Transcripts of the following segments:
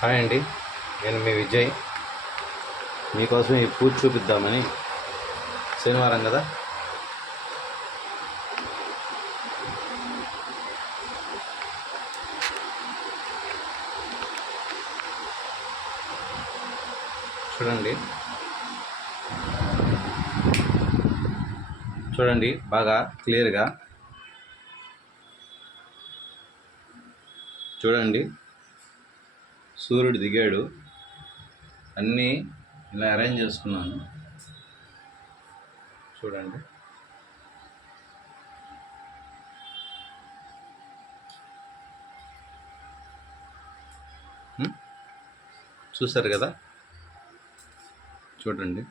Hi అండి, నేను మీ విజయ్. మీకోసం ఈ పూజ చూపిద్దామని. శనివారం కదా, చూడండి చూడండి బాగా క్లియర్గా చూడండి. సూర్యుడు దిగాడు, అన్నీ ఇలా అరేంజ్ చేసుకున్నాను. చూడండి, చూసారు కదా. చూడండి,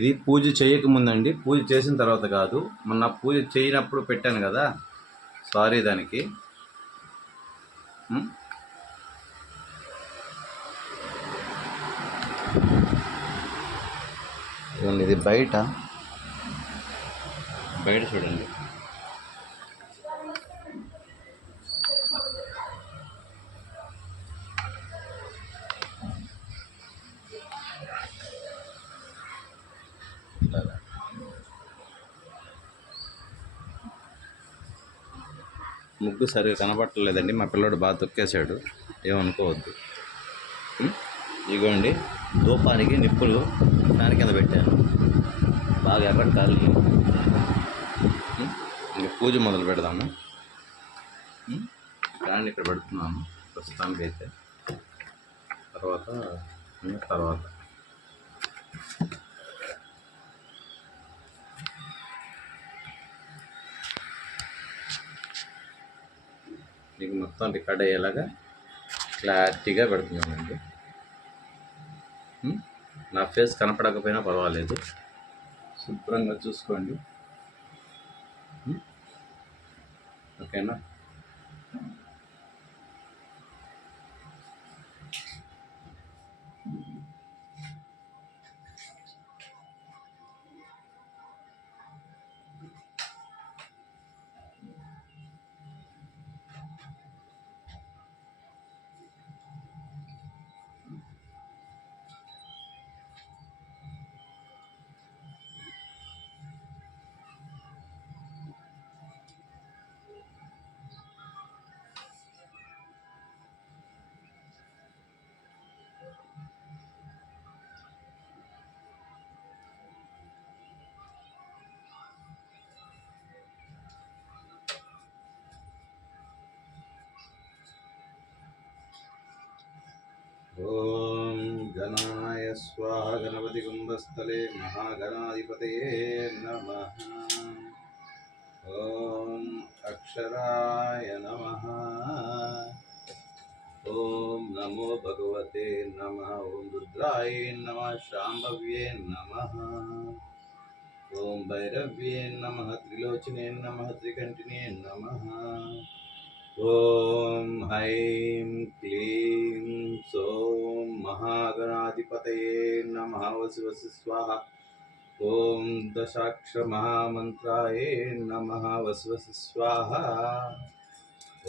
ఇది పూజ చేయకముందండి, పూజ చేసిన తర్వాత కాదు. మొన్న పూజ చేయనప్పుడు పెట్టాను కదా, సారీ దానికి. ఇది బయట చూడండి. ముగ్గు సరిగా కనపట్టలేదండి, మా పిల్లోడు బాగా తొక్కేశాడు, ఏమనుకోవద్దు. ఇగోండి, ధూపానికి నిప్పులు దాని కింద పెట్టాను, బాగా ఎర్రకాలి. ఇంక పూజ మొదలు పెడదాము. ఫ్యాన్ ఇక్కడ పెడుతున్నాను ప్రస్తుతానికైతే, తర్వాత మీకు మొత్తం రికార్డ్ అయ్యేలాగా క్లారిటీగా పెడుతున్నానండి. నా ఫేస్ కనపడకపోయినా పర్వాలేదు, శుభ్రంగా చూసుకోండి. ఓకేనా? ఓం గణాయ స్వాహ. గణపతి కుంభస్థలే మహాగణాధిపతయే నమః. ఓం అక్షరాయ నమః. ఓం నమో భగవతే నమః. ఓం రుద్రాయ నమః. శాంభవ్యే నమః. ఓం భైరవ్యే నమః. త్రిలోచనే నమః. త్రికంఠినే నమః. ఓం హైం క్లీం సోం మహాగణాధిపతయే నమః. వసి వసి స్వాహ. ఓం దశాక్షర మహామంత్రాయే నమః. వసి వసి స్వాహ.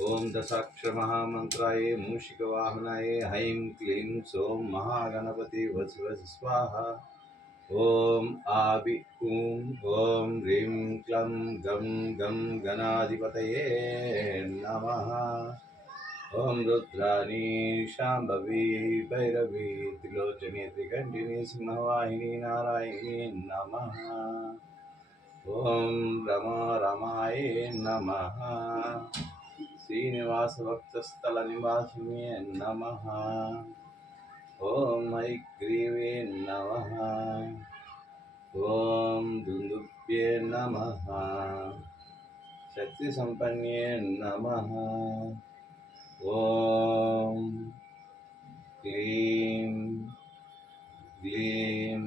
ఓం దశాక్షర మహామంత్రాయే మూషికవాహనాయే హైం క్లీం సోం మహాగణపతి వసి వసి స్వాహ. ఓం ఆవి ఊం ఓం హ్రీం క్లం గం గం గణాధిపతయే నమః. ఓం రుద్రాణి శాంభవి భైరవి త్రిలోచని త్రికంఠిని సింహవాహిని నారాయణి నమః. ఓం రమాయ నమః. శ్రీనివాస భక్తస్థల నివాసినే నమః. ఓం హయగ్రీవే నమః. ఓం దుందుభ్యే నమః. శక్తి సంపన్నే నమః. ఓం క్లీం గ్లీం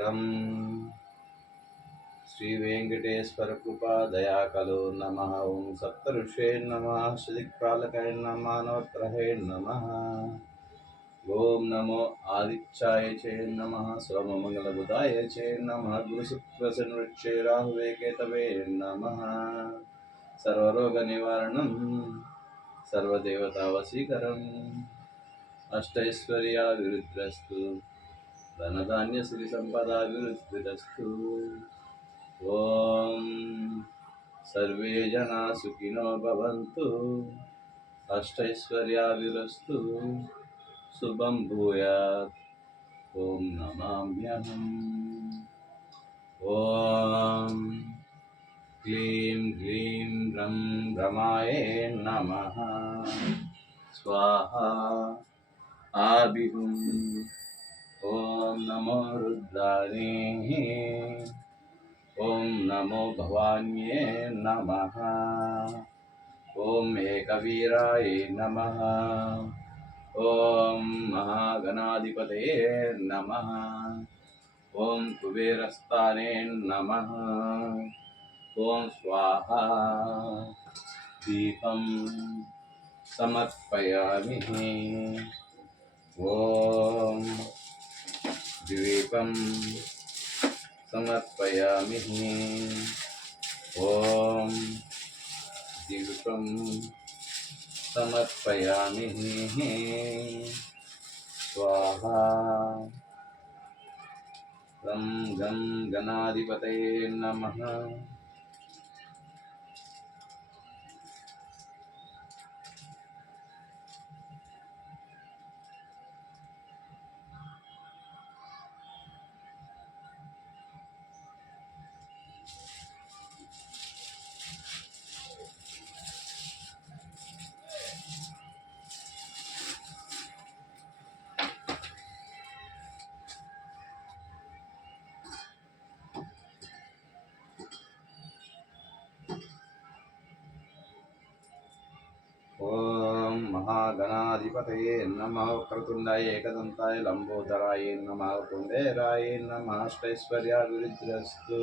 రం శ్రీ వెంకటేశ్వర కృపా దయాకలో నమః. ఓం సప్త ఋషే నమః. దిక్పాలకాయ నమః. నవగ్రహే నమః. ఓం నమో ఆదిత్యాయ చే నమః. సోమమంగళబుధాయ చే నమః. గురుశుక్రశనివృక్షే రాహువే కేతవే నమః. సర్వరోగ నివారణం सर्वदेवतावशीकरम् अष्टैश्वर्याभिवृद्धिरस्तु धनधान्यसिरिसम्पदाभिवृद्धिरस्तु। ॐ सर्वे जना सुखिनो भवन्तु अष्टैश्वर्याभिवृद्धस्तु शुभं भूयात्। ॐ नमाम्यहम्। ॐ क्लीं ग्लीं रं रमाय नमः। स्वाहा आबिहुम्। ॐ नमो रुद्राणे। ॐ नमो भवान्ये नमः। ॐ एकवीराय नमः। ॐ महागणाधिपतये नमः। ॐ कुबेरस्थाने नमः। ॐ स्वाहा। दीपं समर्पयामि। ॐ दीपं समर्पयामि। ॐ दीपं समर्पयामि। स्वाहा। गं गं गणाधिपतये नमः। ॐ महागणाधिपतये नमः। वक्रतुण्डाय एकदन्ताय लम्बोदराय नमः। कुण्डेराय नमः। अष्टैश्वर्याभिवृद्धिरस्तु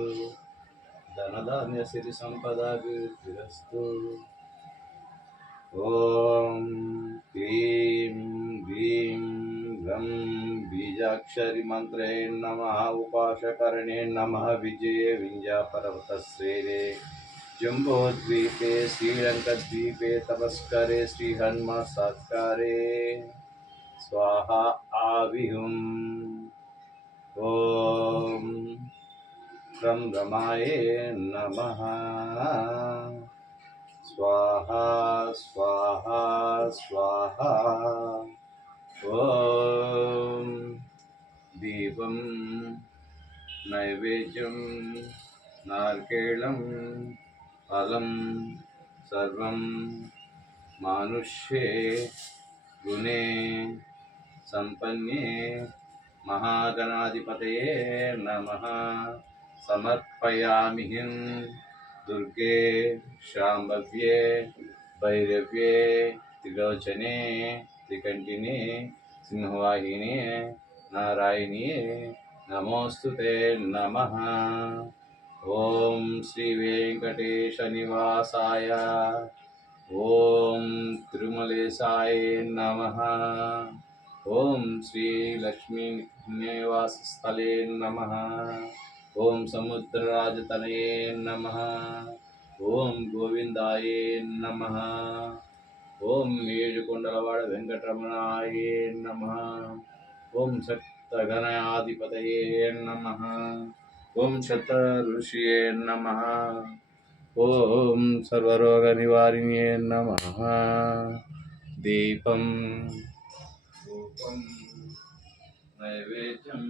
धनधान्यसिरिसम्पदाभिवृद्धिरस्तु। ॐ क्लीं ग्लीं गं बीजाक्षरी नमः। उपासकरणे नमः। विजये विंध्यापर्वतश्रेरे जम्बोद्वीपे श्रीलङ्काद्वीपे तपस्करे श्रीहन्मसात्कारे स्वाहा आविहुम्। ॐ रं रमाय नमः। स्वाहा स्वाहा स्वाहा। ॐ दीपं नैवेद्यं नारिकेलं फलं सर्वं मानुष्ये गुणे संपन्ने महागणाधिपतये नमः। समर्पयामि। दुर्गे शाम्भव्ये भैरव्ये त्रिलोचने त्रिकण्ठिने सिंहवाहिने नारायणीये नमोस्तुते नमः। ॐ श्री वेंकटेशनिवासाय ॐ तिरुमलेशाय नमः। ॐ श्री लक्ष्मी निवासस्थले नमः। ॐ समुद्रराजतनये नमः। ॐ गोविंदाय नमः। ॐ ఏడుకొండలవాడ వెంకటరమణాయ नमः। ॐ सप्तगणाधिपतये नमः। ॐ शतऋषिये नमः। ॐ सर्वरोगनिवारिण्ये नमः। दीपं धूपं नैवेद्यं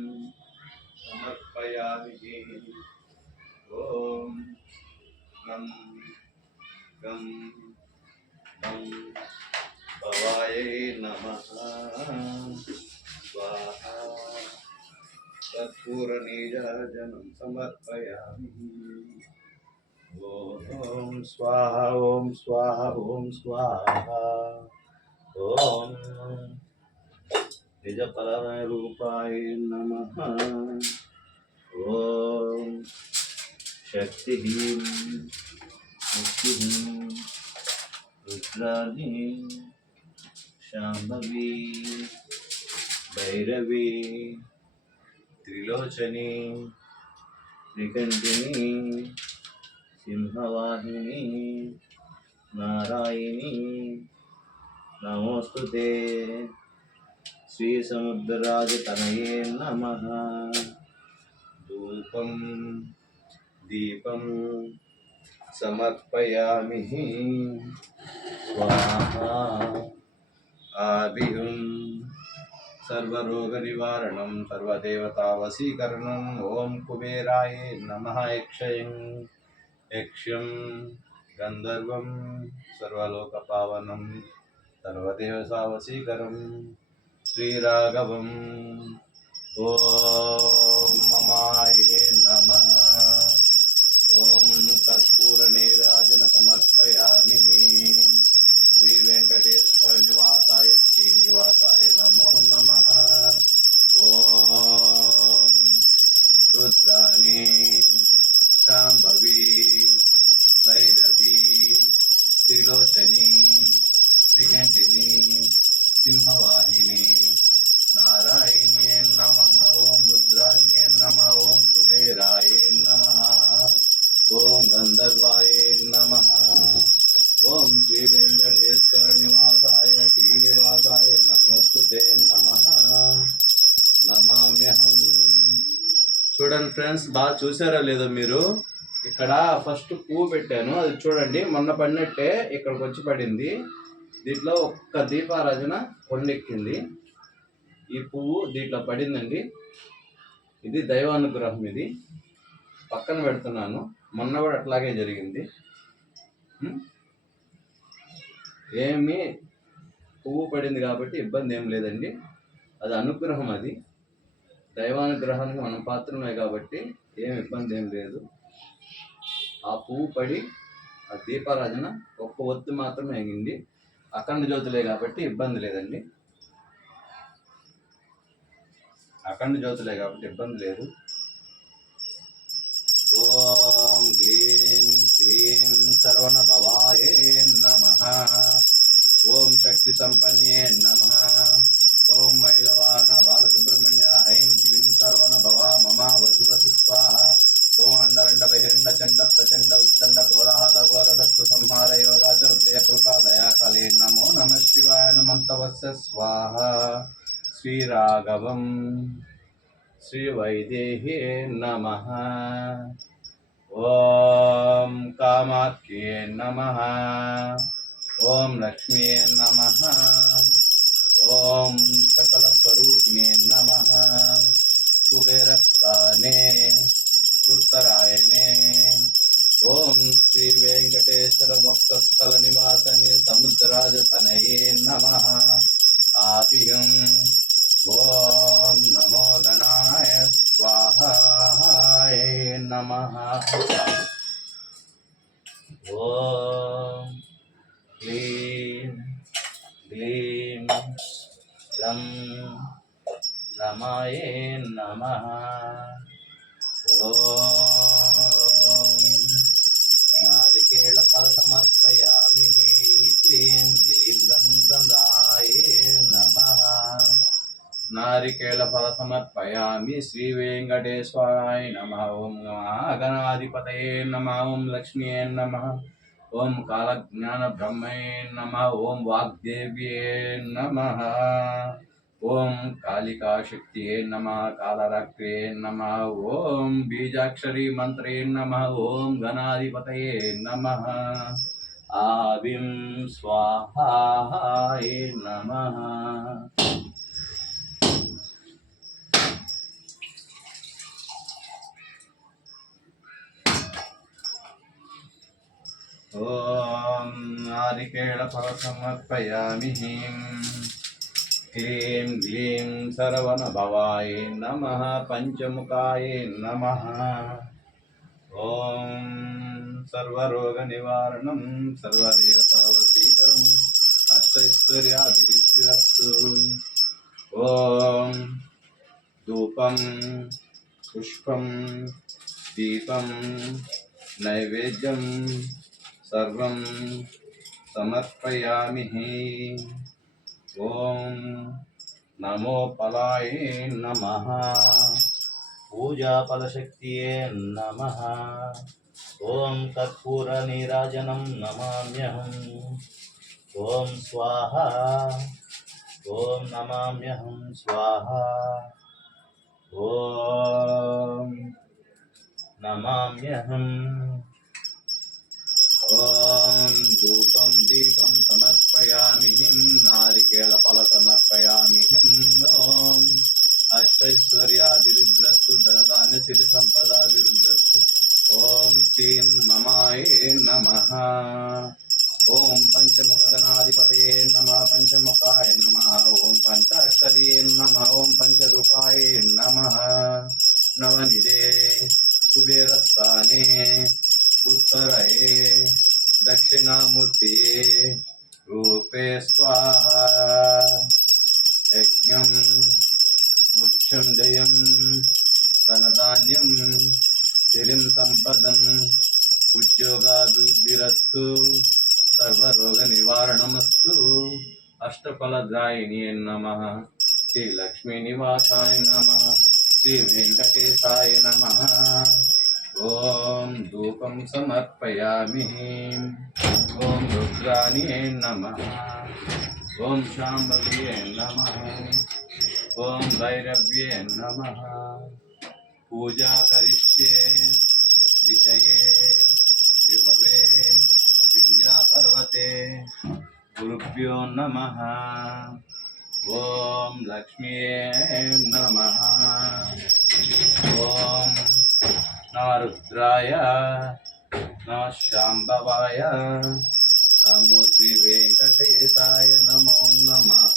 समर्पयामि। ॐ गं गं गं भवाय नमः। स्वाहा। कर्पूरनीराजनं समर्पयामि। ॐ स्वाहा ॐ स्वाहा ॐ स्वाहा। ॐ निजपरमरूपाय नमः। ॐ शक्तिः मुक्तिः रुद्राणी शाम्भवी भैरवी त्रिलोचनी त्रिकण्ठिनी सिंहवाहिनी नारायणी నమోస్తుతే శ్రీ సముద్రరాజతనయే నమః. ధూపం దీపం సమర్పయామి స్వాహా. ఆవిహం సర్వరోగనివారణం సర్వదేవతావశీకరణం. ఓం కుబేరాయ నమః. యక్ష్యం గంధర్వం సర్వలోకపావనం సర్వదేవతావశీకరం శ్రీరాఘవం. ఓం మమాయే నమః. ఓం కర్పూరనీరాజన సమర్పయామి. శ్రీ వెంకటేశ్వర నివాసాయ శ్రీనివాసాయ నమో నమః. ఓం రుద్రాణి శాంభవి భైరవి త్రిలోచని శ్రీకంఠిని సింహవాహిని నారాయణ్యే నమః. ఓం రుద్రాణ్యే నమః. ఓం కుబేరాయ నమః. ఓం గంధర్వాయ నమః. ఓం శ్రీ వెంకటేశ్వర నివాసాయ శ్రీనివాసాయ నమోస్తుతే నమః. నమామ్యహం. చూడండి ఫ్రెండ్స్, బాగా చూసారో లేదో మీరు. ఇక్కడ ఫస్ట్ పువ్వు పెట్టాను, అది చూడండి మొన్న పడినట్టే ఇక్కడికి వచ్చి పడింది. దీంట్లో ఒక్క దీపారాజన కొండెక్కింది. ఈ పువ్వు దీంట్లో పడిందండి. ఇది దైవానుగ్రహం. ఇది పక్కన పెడుతున్నాను. మొన్న కూడా అట్లాగే జరిగింది. ఏమి పువ్వు పడింది కాబట్టి ఇబ్బంది ఏం లేదండి. అది అనుగ్రహం, అది దైవానుగ్రహానికి మనం పాత్రమే కాబట్టి ఏం ఇబ్బంది ఏం లేదు. ఆ పువ్వు పడి ఆ దీపారాజన ఒక్క ఒత్తి మాత్రమే ఎగింది. అఖండ జ్యోతులే కాబట్టి ఇబ్బంది లేదండి. అఖండ జ్యోతులే కాబట్టి ఇబ్బంది లేదు. ఓం గ్లీం క్లీం సర్వణ భవాయే నమః. ఓం శక్తి సంపన్యే నమః. ఓం మైలవాన బాలసుబ్రహ్మణ్య ఐం క్లీం సర్వణ భవా మమ వసు స్వాహ. ఓం అండరండ బహిరండ చండ ప్రచండ ఉద్దండ కోలాహల ఘోర శత్రు సంహార యోగాచర ప్రియ కృపా దయాకాలే నమో నమః శివాయ నమంతవస్య స్వాహ. శ్రీరాఘవం శ్రీవైదేహ్యే నమః. ఓం కామాఖ్యే నమః. ఓం లక్ష్మీయే నమః. ఓం సకల స్వరూపిణే నమః. కుబేరస్థానే ఉత్తరాయణే. ఓం శ్రీ వెంకటేశ్వర భక్తస్థల నివాసనే సముద్రరాజతనయే నమః. ఆపియం. ఓం నమో గణాయ స్వాహాయ నమః. ఓం క్లీం గ్లీం లం రమాయే నమః. ఓం నారికేళ ఫల సమర్పయామి. క్లీం గ్లీం రం రమాయే నమః. నారికేళ ఫల సమర్పయామి. శ్రీ వెంకటేశ్వరాయ నమః. ఓం మహాగణాధిపతయే నమః. ఓం లక్ష్మీయే నమః. ఓం కాలజ్ఞాన బ్రహ్మయే నమః. ఓం వాగ్దేవ్యే నమః. ఓం కాళికాశక్తియే నమః. కాలరాత్రియే నమః. ఓం బీజాక్షరీ మంత్రే నమః. ఓం గణాధిపతయే నమః. ఆవిం స్వాహాయ నమః. ఓం నారికేళ ఫల సమర్పయామి. క్లీం గ్లీం సరవణ భవాయ నమః. పంచముఖాయ నమః. ఓం సర్వరోగ నివారణం సర్వదేవతావశీకరం అష్టైశ్వర్యాభివృద్ధిరస్తు. ఓం ధూపం పుష్పం దీపం నైవేద్యం సర్వం సమర్పయామి. ఓం నమో ఫలాయ నమః. పూజా ఫలశక్తియే నమః. ఓం కర్పూర నీరాజనం నమామ్యహం. ॐ स्वाहा ॐ नमाम्यहं स्वाहा ॐ नमाम्यहम् ॐ धूपं दीपं समर्पयामि नारिकेलफल समर्पयामि ॐ अष्टैश्वर्याभिवृद्धिरस्तु धनधान्यसिरिसम्पदाभिवृद्धिरस्तु ॐ क्लीं ममाये नमः ॐ पञ्चमुखगणाधिपतये नमः पञ्चमुखाय नमः ॐ पञ्चाक्षर्ये नमः ॐ पञ्चरूपाय नमः नवनिधे कुबेरस्थाने उत्तरये दक्षिणामूर्तये रूपे स्वाहा यज्ञं मुच्छुञ्जयं धनधान्यं सिरिं सम्पदम् उद्योगाभिवृद्धिरस्तु सर्वरोगनिवारणमस्तु अष्टफलदायिने नमः श्रीलक्ष्मीनिवासाय नमः श्रीवेङ्कटेशाय नमः ॐ धूपं समर्पयामि ॐ रुद्राण्ये नमः ॐ शाम्भव्ये नमः ॐ भैरव्ये नमः पूजा करिष्ये विजये विभवे विंध्यापर्वते गुरुभ्यो नमः ॐ लक्ष्म्ये नमः ॐ नमरुद्राय नमः शाम्भवाय नमो श्रीवेङ्कटेशाय नमो नमः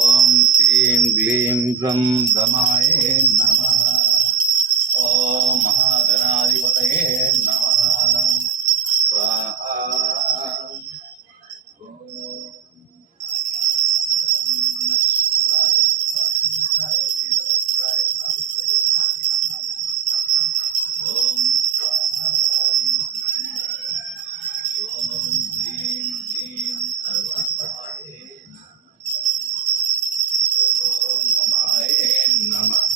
ॐ क्लीं ग्लीं ग्लं गमाय नमः ॐ महागणाधिपतये नमः स्वाहा ॐ नमः शिवाय शिवाय रुद्राय वीरभद्राय कालभैरवाय नमः ॐ स्वाहा ॐ ह्रीं ह्रीं सर्वभवाय ॐ ममाय नमः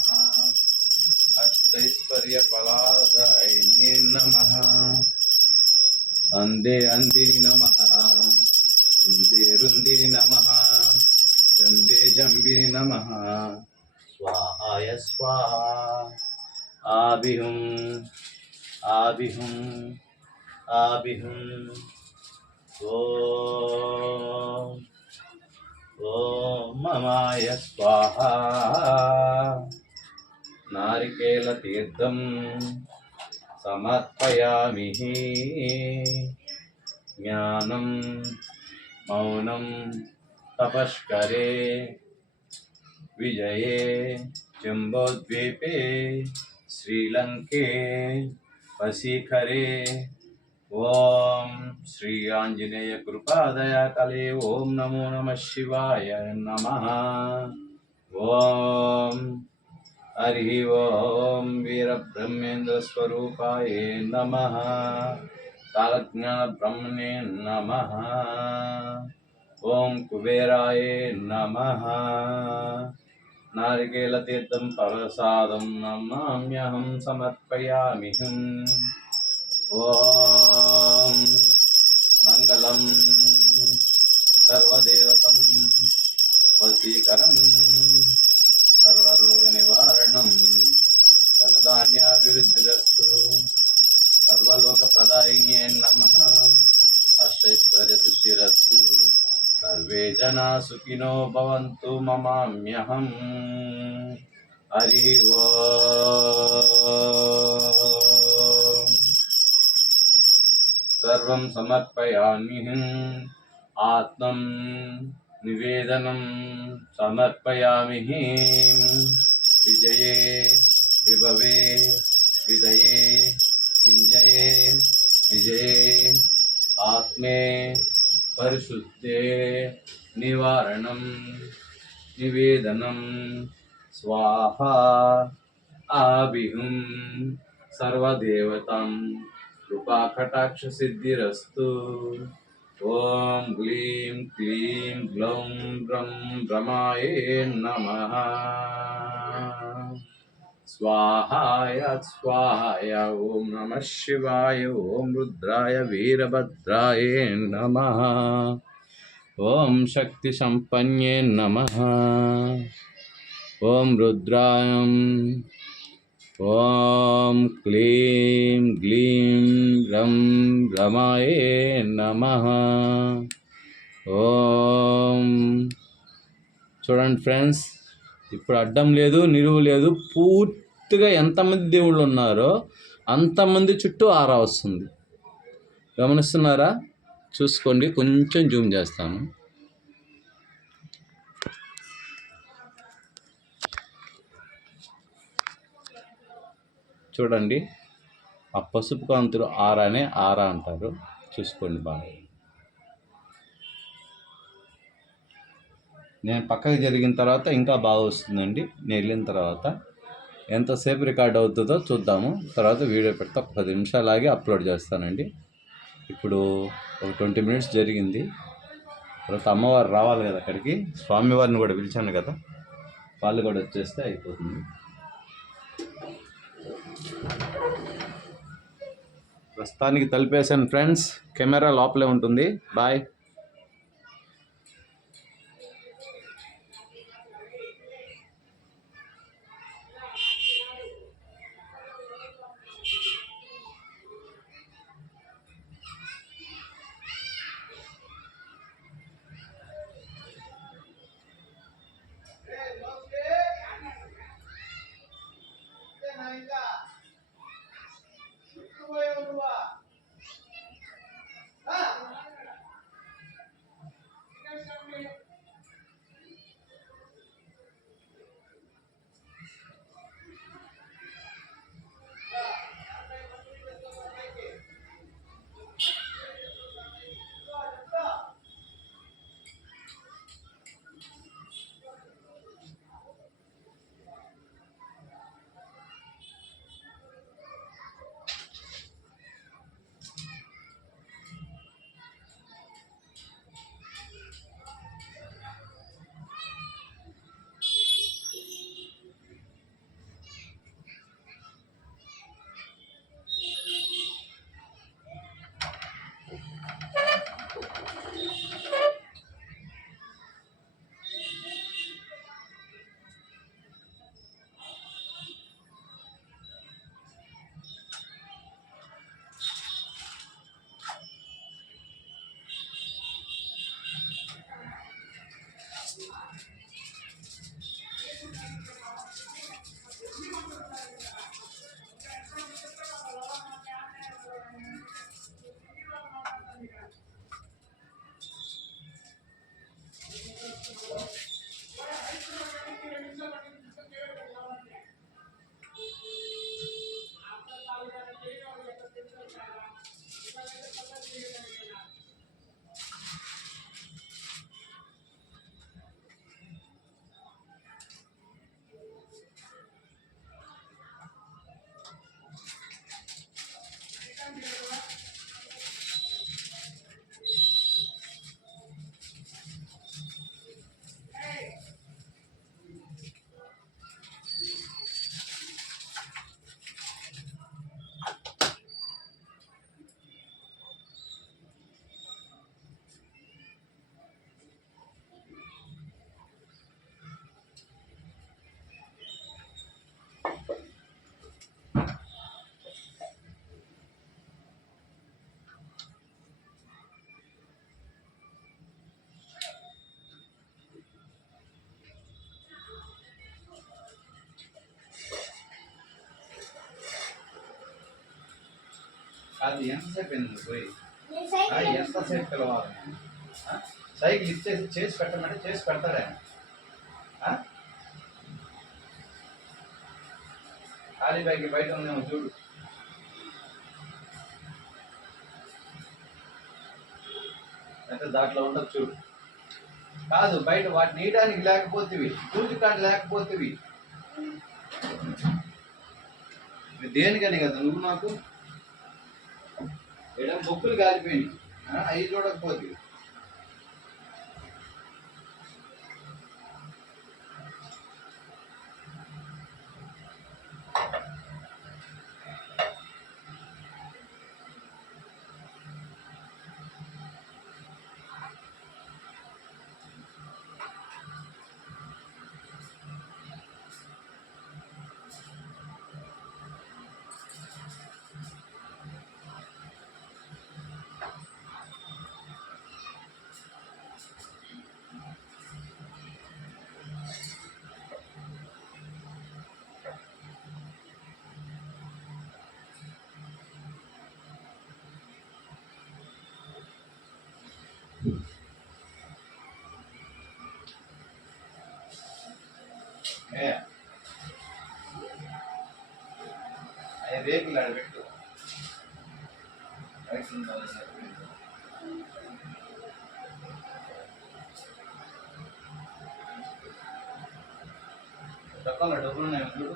अष्टैश्वर्यफलादायिने नमः अंदे अंदिनि नमः रुंदे रुंदिनि नमः जंबे जंबिनि नमः स्वाहाय स्वाहा आबिहुं आबिहुं आबिहुं ॐ ममाय स्वाहा नारिकेलतीर्थं समर्पयामि ज्ञानं मौनं तपस्करे विजये जम्बोद्वीपे श्रीलङ्के वशीकरे ॐ श्री आञ्जनेय कृपादयाकले ॐ नमो नमः शिवाय नमः ॐ हरि ओम वीरब्रह्मेंद्र स्वरूपाय नमः कालज्ञान ब्रह्मणे नमः ओम कुबेराय नमः नारिकेलतीर्थं प्रसादं नमाम्यहं समर्पयामि ओम मंगलम सर्वदेवतं वशीकरं सर्वरोगनिवारणं धनधान्याभिवृद्धिरस्तु सर्वलोकप्रदायिन्ये नमः अष्टैश्वर्यसिद्धिरस्तु सर्वे जना सुखिनो भवन्तु ममाम्यहम् हरिः ओम् सर्वं समर्पयामि आत्मं निवेदनं समर्पयामि विजये विभवे विदये विञ्जये विजये आत्मे परिशुद्धे निवारणं निवेदनं स्वाहा आबिहुं सर्वदेवतां कृपाकटाक्ष सिद्धिरस्तु ओम ग्लीं क्लीं ग्लौं ग्रं ब्रह्माय नमः स्वाहाय स्वाहाय ओम नमः शिवाय ओम रुद्राय वीरभद्राय नमः ओम शक्ति संपन्ने नमः ओम रुद्राय ओम क्लीं ग्लीं रं रमाय नमः ఓం. చూడండి ఫ్రెండ్స్, ఇప్పుడు అడ్డం లేదు, నిలువు లేదు, పూర్తిగా ఎంతమంది దేవుళ్ళు ఉన్నారో అంతమంది చుట్టూ ఆరా వస్తుంది. గమనిస్తున్నారా? చూసుకోండి, కొంచెం జూమ్ చేస్తాను. చూడండి, ఆ పసుపు కాంతులు ఆరానే ఆరా అంటారు. చూసుకోండి బాగా. నేను పక్కకి జరిగిన తర్వాత ఇంకా బాగా వస్తుందండి. నేను వెళ్ళిన తర్వాత ఎంతసేపు రికార్డ్ అవుతుందో చూద్దాము. తర్వాత వీడియో పెడితే ఒక 10 నిమిషాలు ఆగి అప్లోడ్ చేస్తానండి. ఇప్పుడు ఒక 20 మినిట్స్ జరిగింది. తర్వాత అమ్మవారు రావాలి కదా అక్కడికి, స్వామివారిని కూడా పిలిచాను కదా, వాళ్ళు కూడా వచ్చేస్తే అయిపోతుంది. ప్రస్తుతానికి తలిపేశాను ఫ్రెండ్స్. కెమెరా లోపలే ఉంటుంది. బాయ్. అది ఎంతసేపు అయింది పోయి? ఎంతసేపు పిలవాలి? సైకిల్ ఇచ్చేసి చేసి పెట్టమంటే చేసి పెడతాడే. ఖాళీ బ్యాగ్ బయట ఉందేమో చూడు. అయితే దాంట్లో ఉండదు చూడు. కాదు, బయట వాటిని నీయడానికి లేకపోతేవి, పూజ కాడి లేకపోతేవి, దేనికని కదా నువ్వు నాకు ఎడం బొక్కులు కాలిపోయినాయి, అవి చూడకపోతే. రేకులు ఆడబెట్టు. డబ్బులు ఉన్నాయి చూడు.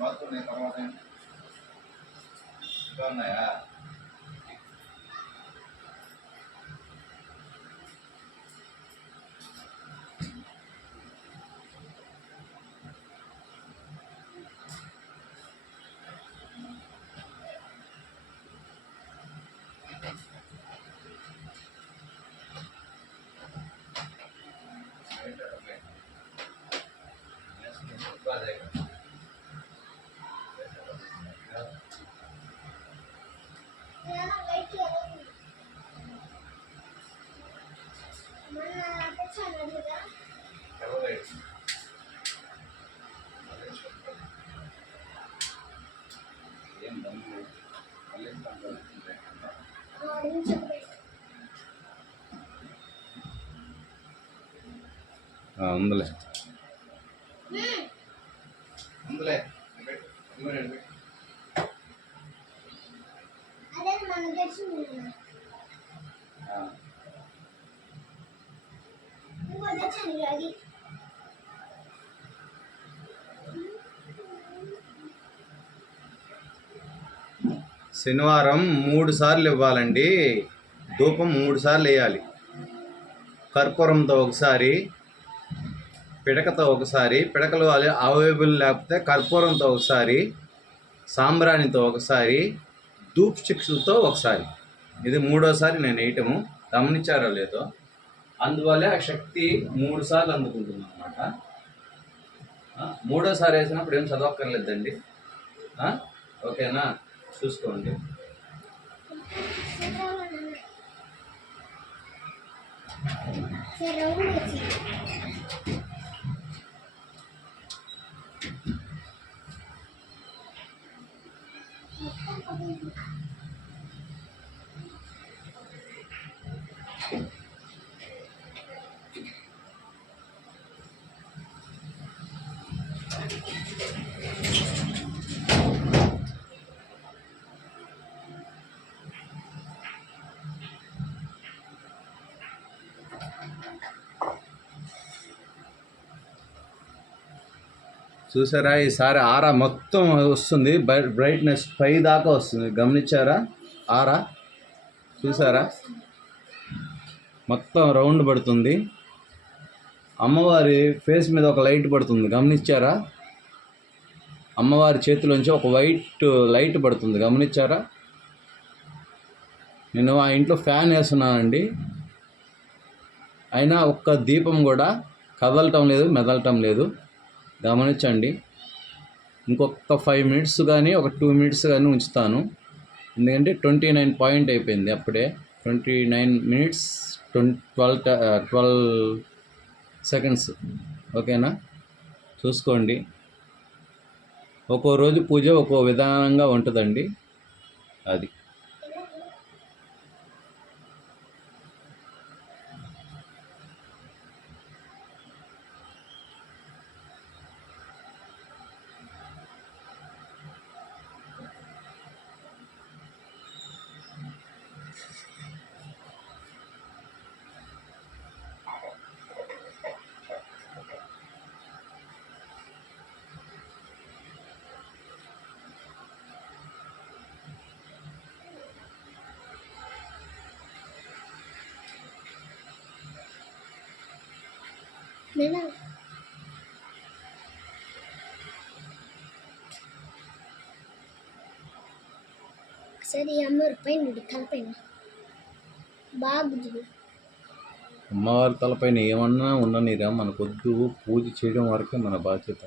బాత్రూమ్ తర్వాత ఇంకా ఉన్నాయా? ఉందిలే ఉందిలే శనివారం 3 సార్లు ఇవ్వాలండి. ధూపం 3 సార్లు వేయాలి. కర్పూరంతో ఒకసారి, పిడకతో ఒకసారి, పిడకలు అవైలబుల్ లేకపోతే కర్పూరంతో ఒకసారి, సాంబ్రాణితో ఒకసారి, ధూప్ స్టిక్స్తో ఒకసారి. ఇది 3వసారి నేను వేయటము. గమనించారో లేదో. అందువల్ల ఆ శక్తి 3 సార్లు అందుకుంటుంది అన్నమాట. 3వసారి వేసినప్పుడు ఏం చదవక్కర్లేదండి. ఓకేనా? చూసుకోండి. చూసారా? ఈసారి ఆరా మొత్తం వస్తుంది. బ్రైట్నెస్ పై దాకా వస్తుంది. గమనించారా? ఆరా చూసారా? మొత్తం రౌండ్ పడుతుంది. అమ్మవారి ఫేస్ మీద ఒక లైట్ పడుతుంది. గమనించారా? అమ్మవారి చేతిలోంచి ఒక వైట్ లైట్ పడుతుంది. గమనించారా? నేను ఆ ఇంట్లో ఫ్యాన్ వేస్తున్నానండి. అయినా ఒక్క దీపం కూడా కదలటం లేదు, మెదలటం లేదు. గమనించండి. ఇంకొక 5 మినిట్స్ కానీ ఒక 2 మినిట్స్ కానీ ఉంచుతాను. ఎందుకంటే 29 పాయింట్ అయిపోయింది. అప్పుడే 29 మినిట్స్ 12 సెకండ్స్. ఓకేనా? చూసుకోండి. ఒక్కో రోజు పూజ ఒక్కో విధానంగా ఉంటుందండి. అది సరే అమ్మవారి పైన తలపైన బాగుంది. అమ్మవారి తలపైన ఏమన్నా ఉండనిరా, మనకొద్దు. పూజ చేయడం వరకే మన బాధ్యత.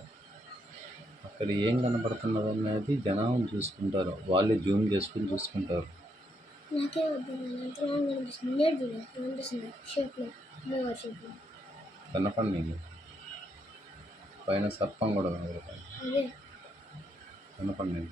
అక్కడ ఏం కనబడుతున్నది అనేది జనం చూసుకుంటారు. వాళ్ళే జూమ్ చేసుకుని చూసుకుంటారు. నాకే వద్దు అంత లాంగ్ కనిపిస్తుంది. లేదు చూడు కనిపిస్తుంది షేప్లో, అమ్మవారి షేప్లో. కనపండి పైన సర్పం కూడా కనపడతాయి. అదే కనపండి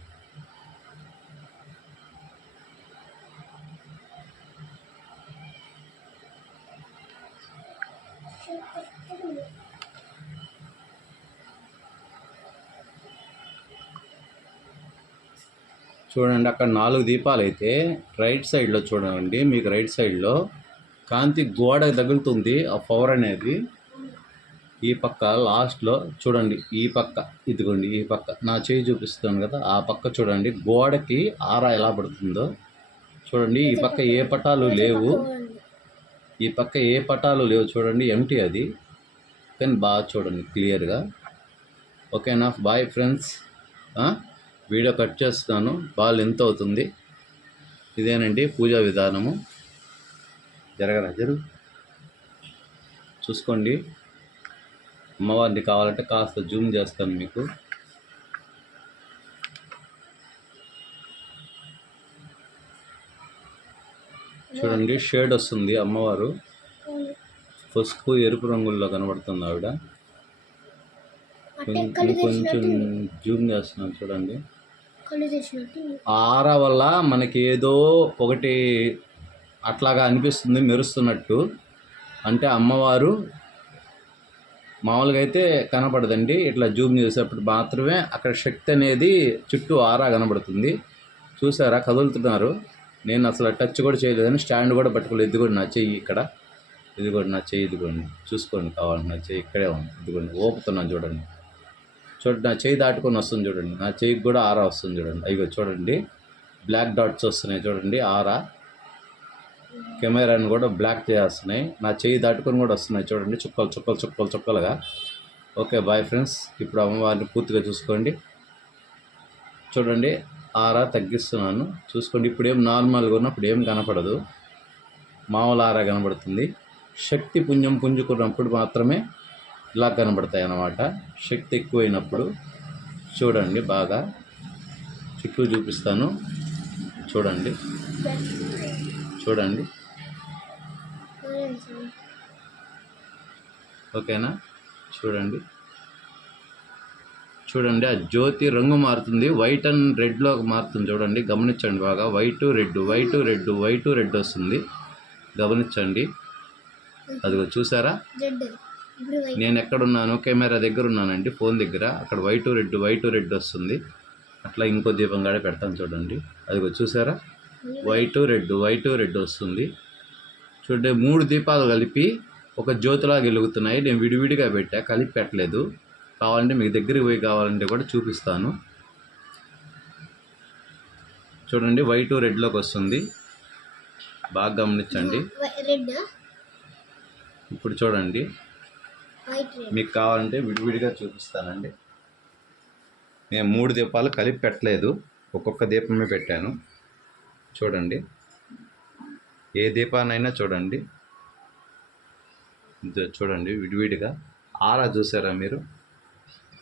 చూడండి. అక్కడ 4 దీపాలు అయితే రైట్ సైడ్లో చూడండి. మీకు రైట్ సైడ్లో కాంతి గోడ తగులుతుంది. ఆ పవర్ అనేది ఈ పక్క లాస్ట్లో చూడండి. ఈ పక్క ఇదిగోండి, ఈ పక్క నా చేయి చూపిస్తాను కదా, ఆ పక్క చూడండి. గోడకి ఆరా ఎలా పడుతుందో చూడండి. ఈ పక్క ఏ పటాలు లేవు, ఈ పక్క ఏ పటాలు లేవు చూడండి. ఎంటీ అది, కానీ బాగా చూడండి క్లియర్గా. ఓకేనా? Bye friends. వీడియో కట్ చేస్తాను. బాల్ ఎంత అవుతుంది. ఇదేనండి పూజా విధానము. జరుగు చూసుకోండి. అమ్మవారిని కావాలంటే కాస్త జూమ్ చేస్తాను మీకు. చూడండి షేడ్ వస్తుంది. అమ్మవారు పసుపు ఎరుపు రంగుల్లో కనబడుతుంది ఆవిడ. కొంచెం జూమ్ చేస్తున్నాను చూడండి. ఆరా వల్ల మనకి ఏదో ఒకటి అట్లాగా అనిపిస్తుంది, మెరుస్తున్నట్టు. అంటే అమ్మవారు మామూలుగా అయితే కనపడదండి. ఇట్లా జూమ్ చేసేటప్పుడు మాత్రమే అక్కడ శక్తి అనేది చుట్టూ ఆరా కనబడుతుంది. చూసారా కదులుతున్నారు. నేను అసలు టచ్ కూడా చేయలేదని, స్టాండ్ కూడా పట్టుకోలేదు. ఇదిగోండి నా చెయ్యి ఇక్కడ, ఇదిగోండి నా చెయ్యి, ఇదిగోండి చూసుకోండి కావాలి. నా చెయ్యి ఇక్కడే ఉంది, ఇదిగోండి ఊపుతున్నాను చూడండి. నా చెయ్యి దాటుకొని వస్తుంది చూడండి. నా చెయ్యికి కూడా ఆరా వస్తుంది చూడండి. అయ్యో చూడండి బ్లాక్ డాట్స్ వస్తున్నాయి చూడండి. ఆరా కెమెరాని కూడా బ్లాక్ చేస్తున్నాయి. నా చెయ్యి దాటుకొని కూడా వస్తున్నాయి చూడండి, చుక్కలు చుక్కలు చుక్కలు చుక్కలుగా. Okay bye friends. ఇప్పుడు అమ్మవారిని పూర్తిగా చూసుకోండి. చూడండి ఆరా తగ్గిస్తున్నాను చూసుకోండి. ఇప్పుడేం నార్మల్గా ఉన్నప్పుడు ఏం కనపడదు, మామూలు ఆరా కనబడుతుంది. శక్తి పుంజం పుంజుకున్నప్పుడు మాత్రమే ఇలా కనబడతాయి అన్నమాట. శక్తి ఎక్కువైనప్పుడు చూడండి. బాగా చుట్టూ చూపిస్తాను చూడండి. చూడండి ఓకేనా? చూడండి చూడండి ఆ జ్యోతి రంగు మారుతుంది. వైట్ అండ్ రెడ్లోకి మారుతుంది చూడండి. గమనించండి బాగా. White red, white red, white red వస్తుంది. గమనించండి. అదిగో చూసారా? నేను ఎక్కడున్నాను? కెమెరా దగ్గర ఉన్నానండి, ఫోన్ దగ్గర. అక్కడ వైటు రెడ్ వస్తుంది. అట్లా ఇంకో దీపం కూడా పెడతాను చూడండి. అదిగో చూసారా? వైటు రెడ్ వస్తుంది చూడండి. 3 దీపాలు కలిపి ఒక జ్యోతిలాగా వెలుగుతున్నాయి. నేను విడివిడిగా పెట్టా, కలిపి పెట్టలేదు. కావాలంటే మీకు దగ్గరికి పోయి కావాలంటే కూడా చూపిస్తాను చూడండి. వైటు రెడ్లోకి వస్తుంది. బాగా గమనించండి. ఇప్పుడు చూడండి, మీకు కావాలంటే విడివిడిగా చూపిస్తానండి. నేను 3 దీపాలు కలిపి పెట్టలేదు, ఒక్కొక్క దీపమే పెట్టాను చూడండి. ఏ దీపానైనా చూడండి. చూడండి విడివిడిగా ఆరా చూసారా మీరు?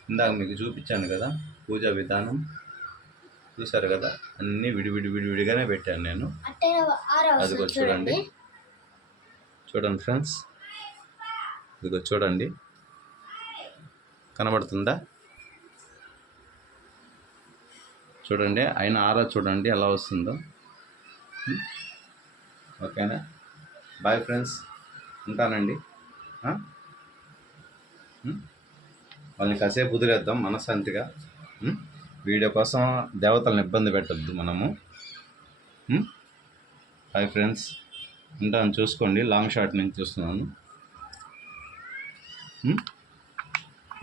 ఇందాక మీకు చూపించాను కదా పూజా విధానం, చూసారు కదా? అన్నీ విడివిడిగానే పెట్టాను నేను. అదిగో చూడండి. చూడండి ఫ్రెండ్స్, ఇదిగో చూడండి, కనబడుతుందా? చూడండి అయిన ఆరా చూడండి ఎలా వస్తుందో. ఓకేనా? బాయ్ ఫ్రెండ్స్, ఉంటానండి. వాళ్ళని కాసేపు వదిలేద్దాం మనశ్శాంతిగా. వీడియో కోసం దేవతలను ఇబ్బంది పెట్టద్దు మనము. బాయ్ ఫ్రెండ్స్, ఉంటాను. చూసుకోండి, లాంగ్ షాట్ నుంచి చూస్తున్నాను.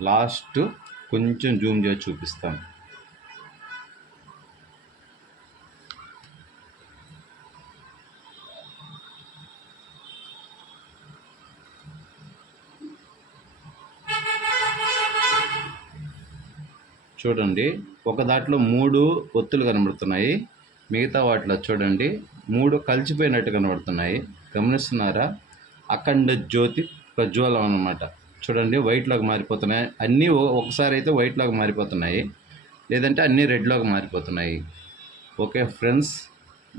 లాస్ట్ కొంచెం జూమ్ చేసి చూపిస్తాను. చూడండి ఒక దాంట్లో 3 ఒత్తులు కనబడుతున్నాయి, మిగతా వాటిలో చూడండి 3 కలిసిపోయినట్టు కనబడుతున్నాయి. గమనిస్తున్నారా? అఖండ జ్యోతి ప్రజ్వలం అన్నమాట. చూడండి వైట్లోకి మారిపోతున్నాయి అన్నీ. ఒకసారి అయితే వైట్లోకి మారిపోతున్నాయి, లేదంటే అన్నీ రెడ్లోకి మారిపోతున్నాయి. Okay friends,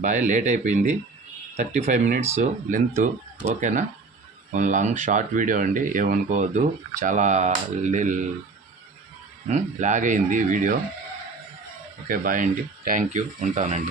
bye. లేట్ అయిపోయింది. 35 మినిట్స్ లెంత్, ఓకేనా? లాంగ్ షార్ట్ వీడియో అండి, ఏమనుకోవద్దు. చాలా లాగ్ అయింది వీడియో. ఓకే, బాయ్ అండి, థ్యాంక్ యూ, ఉంటానండి.